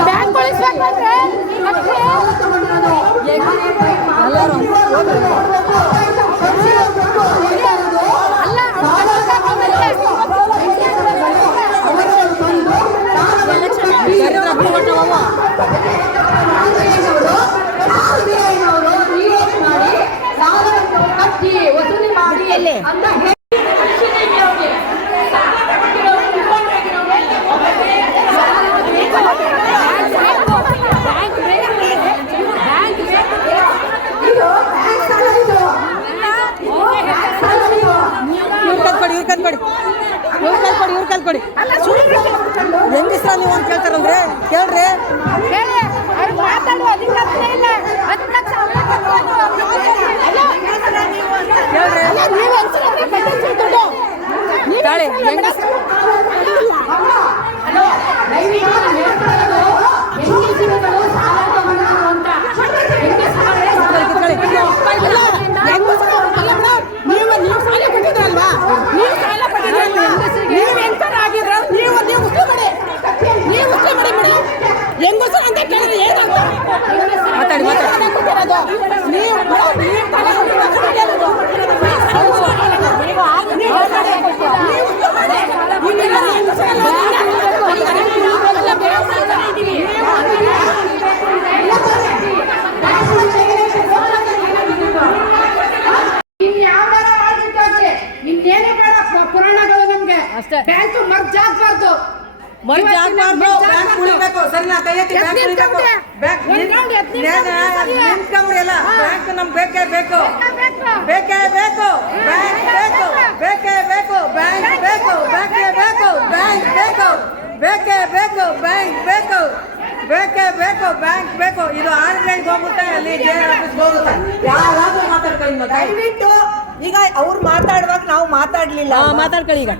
bank ಉಳಿಸ್ಬೇಕಂದ್ರೆ ಇವ್ರ ಕಲ್ಕೊಡಿ ಹೆಂಗಿಸ್ರ ನೀವು ಅಂತ ಕೇಳ್ತಾರಲ್ರಿ ಕೇಳ್ರಿ ಹೆಂಗಸರು ಅಂತ ಕೇಳಿದ್ರೆ ಏನಾಗ್ತದೆ ಇನ್ನೇನು ಬೇಡ ಪುರಾಣಗಳು ನಮ್ಗೆ ಬ್ಯಾಂಕ್ ಮರ್ಜ್ ಆಗ್ಬಾರ್ದು ಬ್ಯಾಂಕ್ ಉಳಿಬೇಕು ಸರಿ ನಾ ಕೈ ಎತ್ತಿ ಬ್ಯಾಂಕ್ ಉಳಿಬೇಕು ಬ್ಯಾಂಕ್ ನಿಂತ್ಕೊಂಡ್ರಿ ಎಲ್ಲ ಬ್ಯಾಂಕ್ ನಮ್ಗೆ ಬೇಕೇ ಬೇಕು ಬೇಕೇ ಬೇಕು ಬ್ಯಾಂಕ್ ಬೇಕು ಬೇಕೇ ಬೇಕು ಬ್ಯಾಂಕ್ ಬೇಕು ಬೇಕೇ ಬೇಕು ಬ್ಯಾಂಕ್ ಬೇಕು ಬೇಕೇ ಬೇಕು ಬ್ಯಾಂಕ್ ಬೇಕು ಬೇಕೇ ಬೇಕು ಬ್ಯಾಂಕ್ ಬೇಕು ಇದು ಆನ್ಲೈನ್ಗೆ ಹೋಗುತ್ತೆ ಅಲ್ಲಿ ಜೆ ಆಫೀಸ್ಗೆ ಹೋಗುತ್ತೆ ಯಾರಾದ್ರೂ ಮಾತಾಡ್ಕೊಳ್ಳಿ ದಯವಿಟ್ಟು ಈಗ ಅವ್ರು ಮಾತಾಡುವಾಗ ನಾವು ಮಾತಾಡ್ಲಿಲ್ಲ ಮಾತಾಡ್ಕೊಳ್ಳಿ ಈಗ